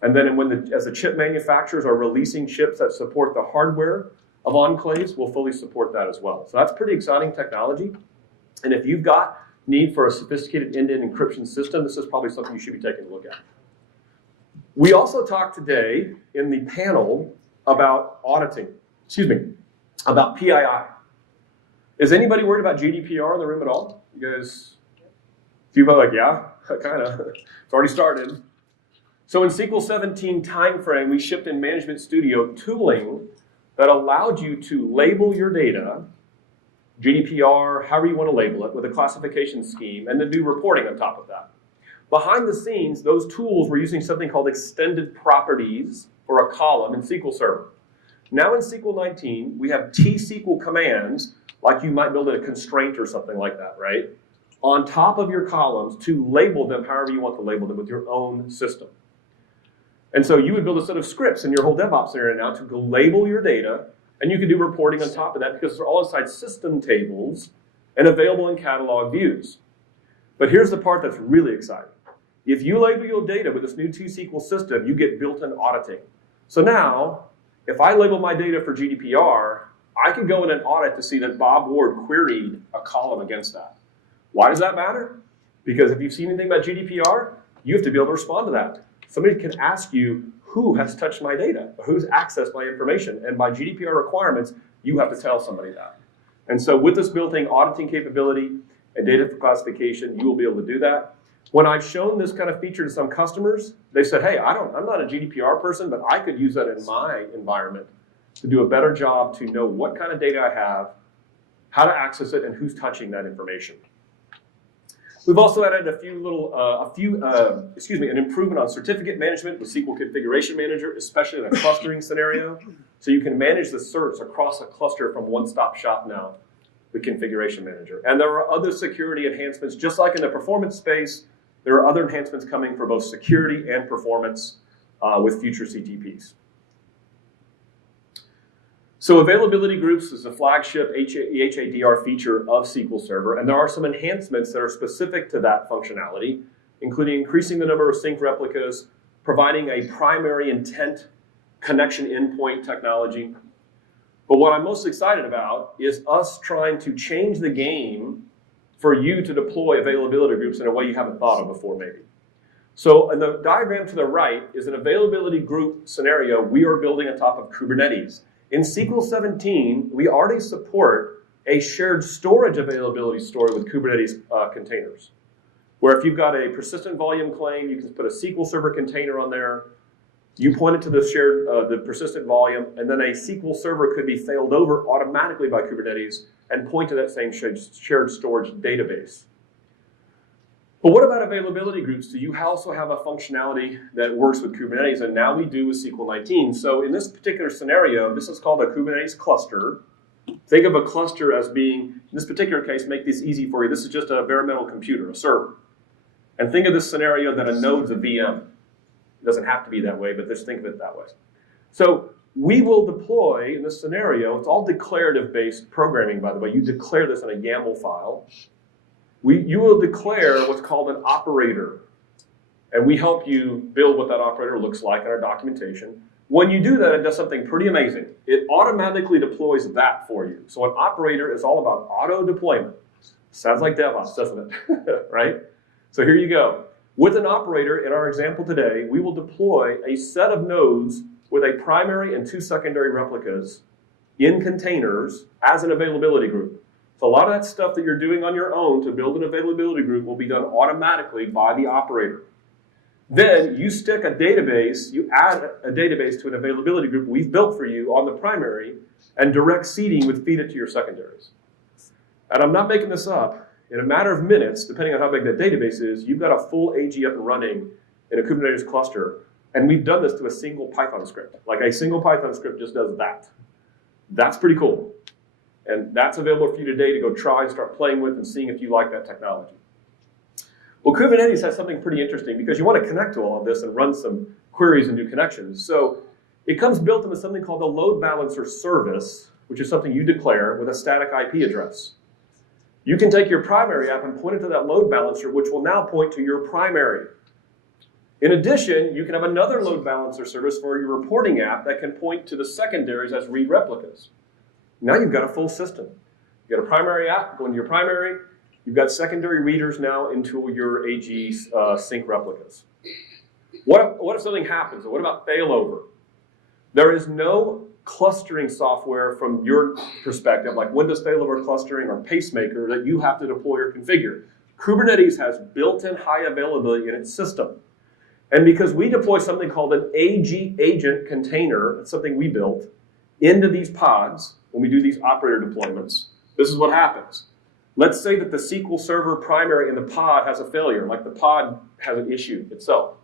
And then as the chip manufacturers are releasing chips that support the hardware of enclaves, we'll fully support that as well. So that's pretty exciting technology. And if you've got need for a sophisticated end-to-end encryption system, this is probably something you should be taking a look at. We also talked today in the panel about about PII. Is anybody worried about GDPR in the room at all? You guys, a few people are like, yeah, kind of. It's already started. So in SQL 17 timeframe, we shipped in Management Studio tooling that allowed you to label your data, GDPR, however you want to label it, with a classification scheme, and then do reporting on top of that. Behind the scenes, those tools were using something called extended properties for a column in SQL Server. Now in SQL 19, we have T-SQL commands, like you might build a constraint or something like that, right? On top of your columns to label them however you want to label them with your own system. And so you would build a set of scripts in your whole DevOps area now to label your data, and you can do reporting on top of that because they're all inside system tables and available in catalog views. But here's the part that's really exciting. If you label your data with this new T-SQL system, you get built-in auditing. So now, if I label my data for GDPR, I can go in and audit to see that Bob Ward queried a column against that. Why does that matter? Because if you've seen anything about GDPR, you have to be able to respond to that. Somebody can ask you, who has touched my data? Who's accessed my information? And by GDPR requirements, you have to tell somebody that. And so with this built-in auditing capability and data classification, you will be able to do that. When I've shown this kind of feature to some customers, they said, hey, I'm not a GDPR person, but I could use that in my environment to do a better job to know what kind of data I have, how to access it, and who's touching that information. We've also added an improvement on certificate management with SQL Configuration Manager, especially in a clustering scenario. So you can manage the certs across a cluster from one-stop shop now with Configuration Manager. And there are other security enhancements, just like in the performance space. There are other enhancements coming for both security and performance with future CTPs. So availability groups is a flagship HADR feature of SQL Server, and there are some enhancements that are specific to that functionality, including increasing the number of sync replicas, providing a primary intent connection endpoint technology. But what I'm most excited about is us trying to change the game for you to deploy availability groups in a way you haven't thought of before, maybe. So in the diagram to the right is an availability group scenario we are building on top of Kubernetes. In SQL 17, we already support a shared storage availability story with Kubernetes containers, where if you've got a persistent volume claim, you can put a SQL Server container on there, you point it to the shared, the persistent volume, and then a SQL Server could be failed over automatically by Kubernetes and point to that same shared storage database. But what about availability groups? Do you also have a functionality that works with Kubernetes? And now we do with SQL 19. So in this particular scenario, this is called a Kubernetes cluster. Think of a cluster as being, in this particular case, make this easy for you. This is just a bare metal computer, a server. And think of this scenario that a node's a VM. It doesn't have to be that way, but just think of it that way. So we will deploy, in this scenario, it's all declarative-based programming, by the way. You declare this in a YAML file. You will declare what's called an operator. And we help you build what that operator looks like in our documentation. When you do that, it does something pretty amazing. It automatically deploys that for you. So an operator is all about auto deployment. Sounds like DevOps, doesn't it? Right? So here you go. With an operator, in our example today, we will deploy a set of nodes with a primary and 2 secondary replicas in containers as an availability group. So a lot of that stuff that you're doing on your own to build an availability group will be done automatically by the operator. Then you stick a database, you add a database to an availability group we've built for you on the primary, and direct seeding would feed it to your secondaries. And I'm not making this up. In a matter of minutes, depending on how big that database is, you've got a full AG up and running in a Kubernetes cluster. And we've done this to a single Python script. Like a single Python script just does that. That's pretty cool. And that's available for you today to go try and start playing with and seeing if you like that technology. Well, Kubernetes has something pretty interesting because you want to connect to all of this and run some queries and do connections. So it comes built into something called a load balancer service, which is something you declare with a static IP address. You can take your primary app and point it to that load balancer, which will now point to your primary. In addition, you can have another load balancer service for your reporting app that can point to the secondaries as read replicas. Now you've got a full system. You've got a primary app going to your primary. You've got secondary readers now into your AG sync replicas. What if something happens? What about failover? There is no clustering software from your perspective, like Windows failover clustering or Pacemaker, that you have to deploy or configure. Kubernetes has built-in high availability in its system. And because we deploy something called an AG agent container, that's something we built, into these pods, when we do these operator deployments, this is what happens. Let's say that the SQL Server primary in the pod has a failure, like the pod has an issue itself.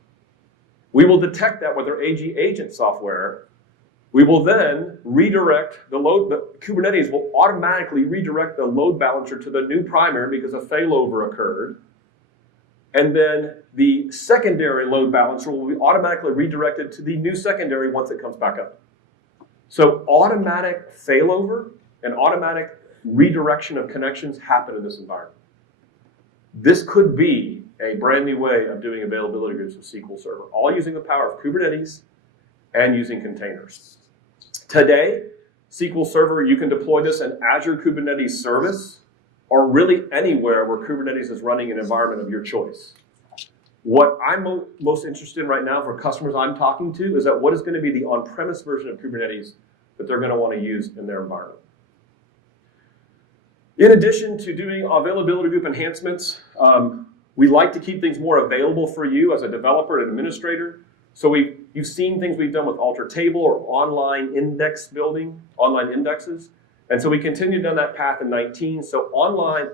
We will detect that with our AG agent software. We will then redirect the Kubernetes will automatically redirect the load balancer to the new primary because a failover occurred. And then the secondary load balancer will be automatically redirected to the new secondary once it comes back up. So automatic failover and automatic redirection of connections happen in this environment. This could be a brand new way of doing availability groups with SQL Server, all using the power of Kubernetes and using containers. Today, SQL Server, you can deploy this in Azure Kubernetes Service or really anywhere where Kubernetes is running an environment of your choice. What I'm most interested in right now for customers I'm talking to is that what is going to be the on-premise version of Kubernetes that they're going to want to use in their environment. In addition to doing availability group enhancements, we like to keep things more available for you as a developer and administrator. So you've seen things we've done with alter table or online index building, online indexes. And so we continued down that path in 19. So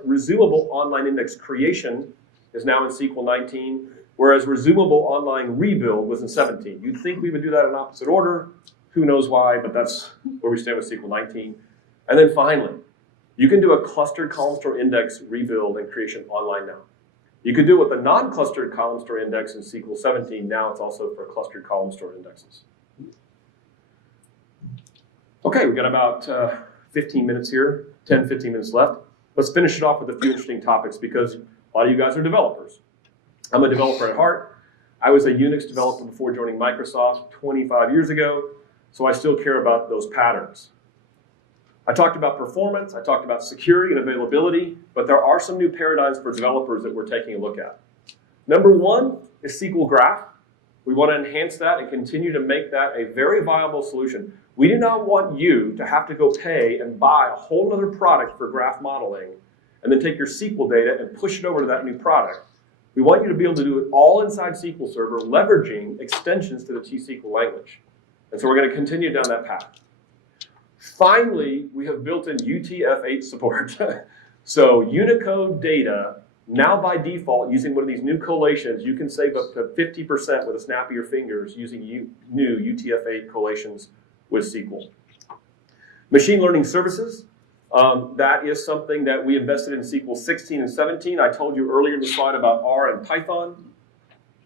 resumable online index creation is now in SQL 19, whereas resumable online rebuild was in 17. You'd think we would do that in opposite order. Who knows why, but that's where we stand with SQL 19. And then finally, you can do a clustered Columnstore index rebuild and creation online now. You could do it with a non-clustered Columnstore index in SQL 17. Now it's also for clustered Columnstore indexes. Okay, we've got about 15 minutes here, 10, 15 minutes left. Let's finish it off with a few interesting topics because a lot of you guys are developers. I'm a developer at heart. I was a Unix developer before joining Microsoft 25 years ago, so I still care about those patterns. I talked about performance, I talked about security and availability, but there are some new paradigms for developers that we're taking a look at. Number one is SQL Graph. We want to enhance that and continue to make that a very viable solution. We do not want you to have to go pay and buy a whole other product for graph modeling and then take your SQL data and push it over to that new product. We want you to be able to do it all inside SQL Server, leveraging extensions to the T-SQL language. And so we're going to continue down that path. Finally, we have built in UTF-8 support. So Unicode data, now by default, using one of these new collations, you can save up to 50% with a snap of your fingers using new UTF-8 collations with SQL. Machine learning services, that is something that we invested in SQL 16 and 17. I told you earlier in the slide about R and Python.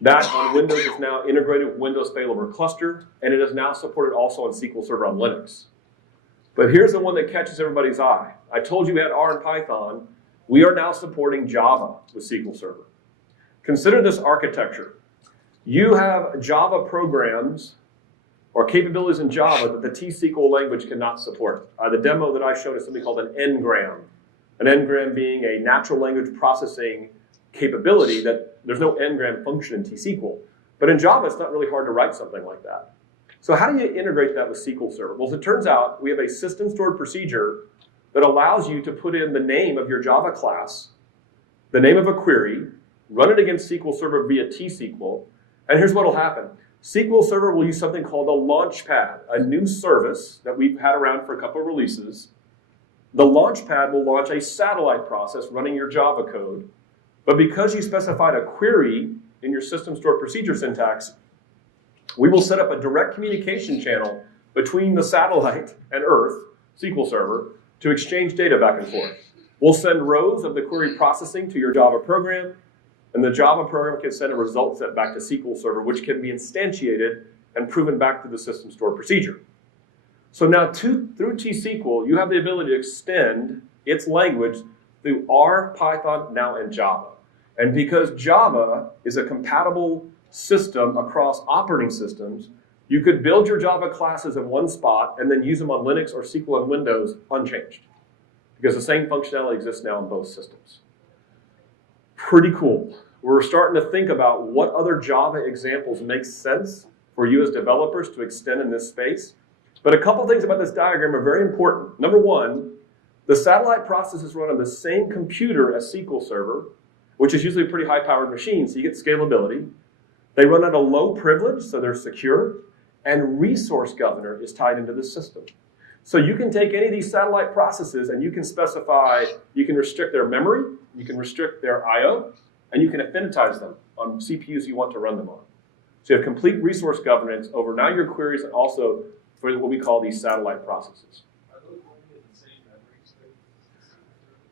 That on Windows is now integrated with Windows Failover Cluster, and it is now supported also on SQL Server on Linux. But here's the one that catches everybody's eye. I told you we had R and Python. We are now supporting Java with SQL Server. Consider this architecture. You have Java programs or capabilities in Java that the T-SQL language cannot support. The demo that I showed is something called an Ngram. An Ngram being a natural language processing capability that there's no Ngram function in T-SQL. But in Java, it's not really hard to write something like that. So how do you integrate that with SQL Server? Well, as it turns out, we have a system stored procedure that allows you to put in the name of your Java class, the name of a query, run it against SQL Server via T-SQL, and here's what will happen. SQL Server will use something called a Launchpad, a new service that we've had around for a couple of releases. The Launchpad will launch a satellite process running your Java code, but because you specified a query in your system stored procedure syntax, we will set up a direct communication channel between the satellite and Earth, SQL Server, to exchange data back and forth. We'll send rows of the query processing to your Java program, and the Java program can send a result set back to SQL Server, which can be instantiated and proven back to the system stored procedure. So now through T-SQL, you have the ability to extend its language through R, Python, now and Java. And because Java is a compatible system across operating systems, you could build your Java classes in one spot and then use them on Linux or SQL on Windows unchanged, because the same functionality exists now on both systems. Pretty cool. We're starting to think about what other Java examples make sense for you as developers to extend in this space. But a couple things about this diagram are very important. Number one, the satellite processes run on the same computer as SQL Server, which is usually a pretty high-powered machine, so you get scalability. They run at a low privilege, so they're secure, and resource governor is tied into the system. So you can take any of these satellite processes and you can specify, you can restrict their memory, you can restrict their I/O, and you can affinitize them on CPUs you want to run them on. So you have complete resource governance over now your queries and also for what we call these satellite processes. Are those running in the same memory space?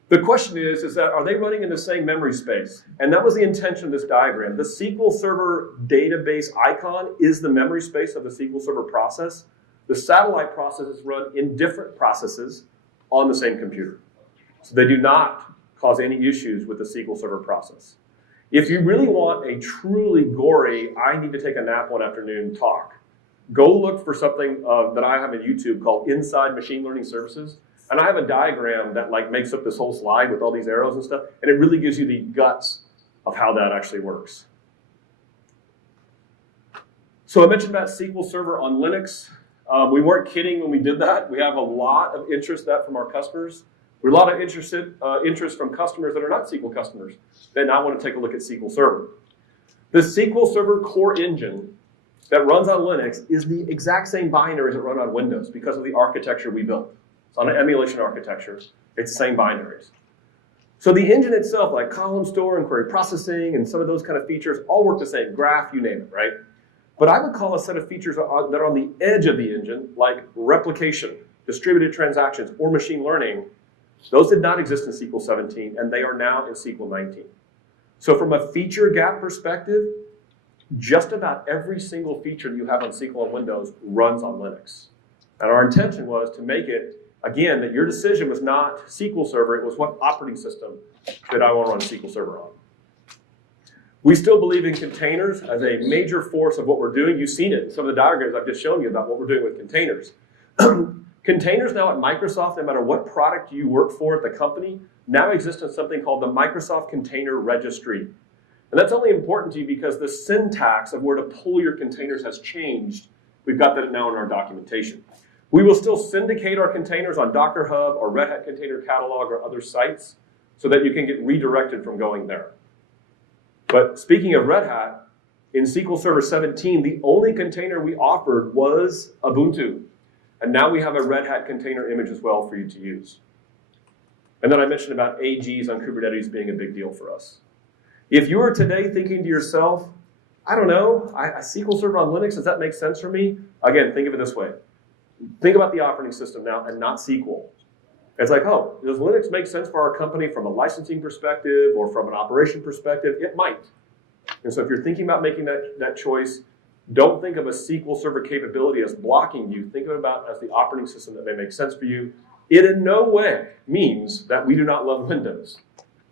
The question is that are they running in the same memory space? And that was the intention of this diagram. The SQL Server database icon is the memory space of the SQL Server process. The satellite processes run in different processes on the same computer. So they do not cause any issues with the SQL Server process. If you really want a truly gory, I need to take a nap one afternoon talk, go look for something that I have on YouTube called Inside Machine Learning Services. And I have a diagram that makes up this whole slide with all these arrows and stuff, and it really gives you the guts of how that actually works. So I mentioned about SQL Server on Linux. We weren't kidding when we did that. We have a lot of interest from our customers. We have a lot of interest from customers that are not SQL customers that now want to take a look at SQL Server. The SQL Server core engine that runs on Linux is the exact same binaries that run on Windows because of the architecture we built. It's on an emulation architecture. It's the same binaries. So the engine itself, like Columnstore and query processing and some of those kind of features, all work the same. Graph, you name it, right? But I would call a set of features that are on the edge of the engine, like replication, distributed transactions, or machine learning. Those did not exist in SQL 17, and they are now in SQL 19. So from a feature gap perspective, just about every single feature you have on SQL and Windows runs on Linux. And our intention was to make it, again, that your decision was not SQL Server, it was what operating system that I want to run SQL Server on. We still believe in containers as a major force of what we're doing. You've seen it in some of the diagrams I've just shown you about what we're doing with containers. Containers now at Microsoft, no matter what product you work for at the company, now exist in something called the Microsoft Container Registry. And that's only important to you because the syntax of where to pull your containers has changed. We've got that now in our documentation. We will still syndicate our containers on Docker Hub or Red Hat Container Catalog or other sites so that you can get redirected from going there. But speaking of Red Hat, in SQL Server 17, the only container we offered was Ubuntu. And now we have a Red Hat container image as well for you to use. And then I mentioned about AGs on Kubernetes being a big deal for us. If you are today thinking to yourself, I don't know, a SQL Server on Linux, does that make sense for me? Again, think of it this way. Think about the operating system now and not SQL. It's like, oh, does Linux make sense for our company from a licensing perspective or from an operation perspective? It might. And so if you're thinking about making that choice, don't think of a SQL Server capability as blocking you. Think of it about as the operating system that may make sense for you. It in no way means that we do not love Windows.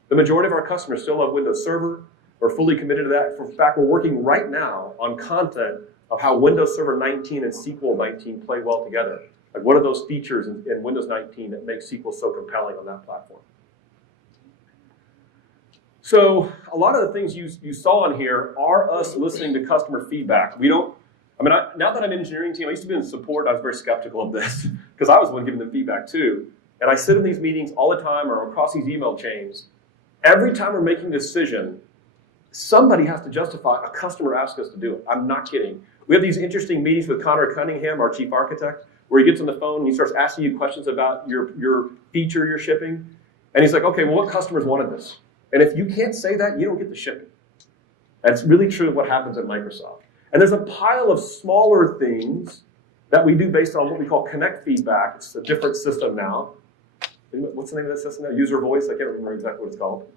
The majority of our customers still love Windows Server. We're fully committed to that. In fact, we're working right now on content of how Windows Server 19 and SQL 19 play well together. Like what are those features in Windows 19 that make SQL so compelling on that platform? So a lot of the things you saw in here are us listening to customer feedback. Now that I'm in engineering team, I used to be in support, I was very skeptical of this because I was the one giving them feedback too. And I sit in these meetings all the time or across these email chains. Every time we're making a decision, somebody has to justify a customer asked us to do it. I'm not kidding. We have these interesting meetings with Connor Cunningham, our chief architect, where he gets on the phone and he starts asking you questions about your feature you're shipping. And he's like, okay, well, what customers wanted this? And if you can't say that, you don't get the shipping. That's really true of what happens at Microsoft. And there's a pile of smaller things that we do based on what we call connect feedback. It's a different system now. What's the name of that system now? User voice? I can't remember exactly what it's called.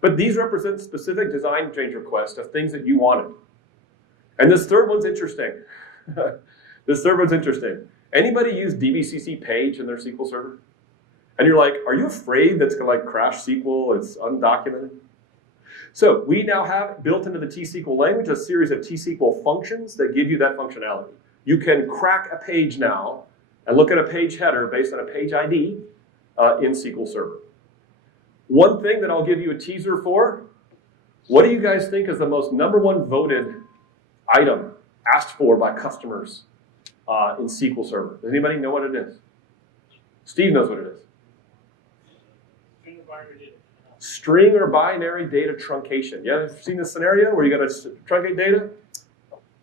But these represent specific design change requests of things that you wanted. And this third one's interesting. Anybody use DBCC page in their SQL Server? And you're like, are you afraid that's going to crash SQL? It's undocumented. So we now have built into the T-SQL language a series of T-SQL functions that give you that functionality. You can crack a page now and look at a page header based on a page ID in SQL Server. One thing that I'll give you a teaser for, what do you guys think is the most #1 voted item asked for by customers in SQL Server? Does anybody know what it is? Steve knows what it is. String or binary data truncation. You ever seen this scenario where you got to truncate data?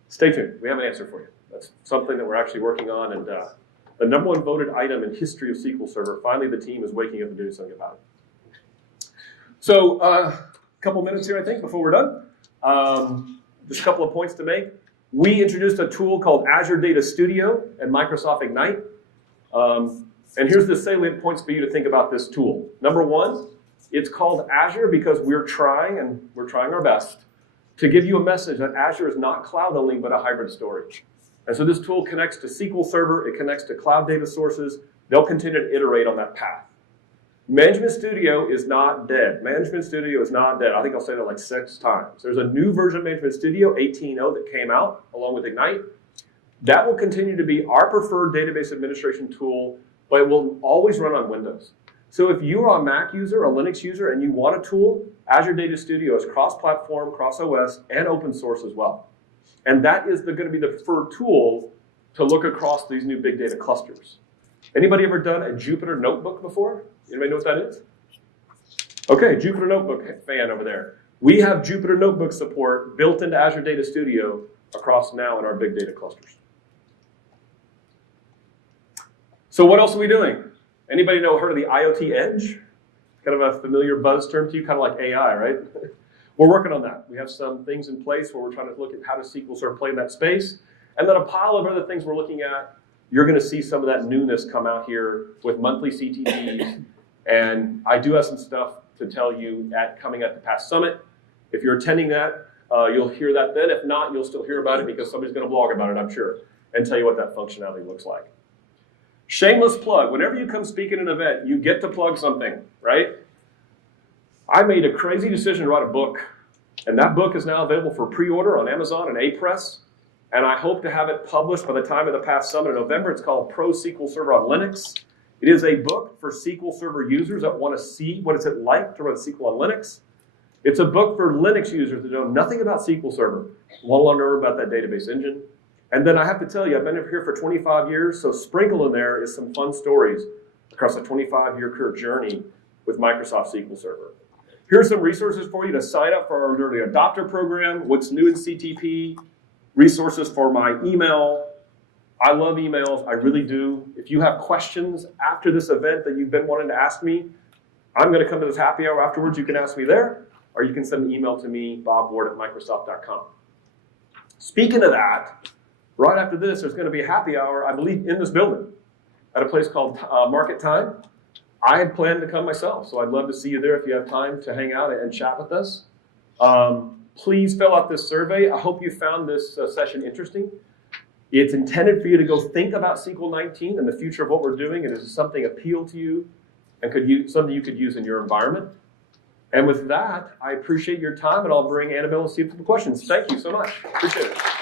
Stay tuned. We have an answer for you. That's something that we're actually working on. And the #1 voted item in history of SQL Server, finally the team is waking up and doing something about it. So a couple minutes here, I think, before we're done. Just a couple of points to make. We introduced a tool called Azure Data Studio and Microsoft Ignite. And here's the salient points for you to think about this tool. #1, it's called Azure because we're trying our best to give you a message that Azure is not cloud only, but a hybrid storage. And so this tool connects to SQL Server, it connects to cloud data sources. They'll continue to iterate on that path. Management Studio is not dead. Management Studio is not dead. I think I'll say that like 6 times. There's a new version of Management Studio, 18.0, that came out along with Ignite. That will continue to be our preferred database administration tool, but it will always run on Windows. So if you're a Mac user, a Linux user, and you want a tool, Azure Data Studio is cross-platform, cross-OS, and open source as well. And that is going to be the preferred tool to look across these new big data clusters. Anybody ever done a Jupyter Notebook before? Anybody know what that is? Okay, Jupyter Notebook fan over there. We have Jupyter Notebook support built into Azure Data Studio across now in our big data clusters. So what else are we doing? Anybody heard of the IoT Edge? Kind of a familiar buzz term to you, kind of like AI, right? We're working on that. We have some things in place where we're trying to look at how does SQL Server play in that space. And then a pile of other things we're looking at. You're going to see some of that newness come out here with monthly CTDs. And I do have some stuff to tell you coming at the past summit. If you're attending that, you'll hear that then. If not, you'll still hear about it because somebody's going to blog about it, I'm sure, and tell you what that functionality looks like. Shameless plug. Whenever you come speak at an event, you get to plug something, right? I made a crazy decision to write a book, and that book is now available for pre-order on Amazon and APress, and I hope to have it published by the time of the past summit in November. It's called Pro SQL Server on Linux. It is a book for SQL Server users that want to see what is it like to run SQL on Linux. It's a book for Linux users that know nothing about SQL Server, want to learn about that database engine. And then I have to tell you, I've been here for 25 years, so sprinkled in there is some fun stories across a 25-year journey with Microsoft SQL Server. Here are some resources for you to sign up for our early adopter program, what's new in CTP, resources for my email, I love emails, I really do. If you have questions after this event that you've been wanting to ask me, I'm going to come to this happy hour afterwards. You can ask me there, or you can send an email to me, bobward@microsoft.com. Speaking of that, right after this, there's going to be a happy hour, I believe, in this building at a place called Market Time. I had planned to come myself, so I'd love to see you there if you have time to hang out and chat with us. Please fill out this survey. I hope you found this session interesting. It's intended for you to go think about SQL 19 and the future of what we're doing, and is something appeal to you and something you could use in your environment. And with that, I appreciate your time, and I'll bring Annabelle and see if you have questions. Thank you so much. Appreciate it.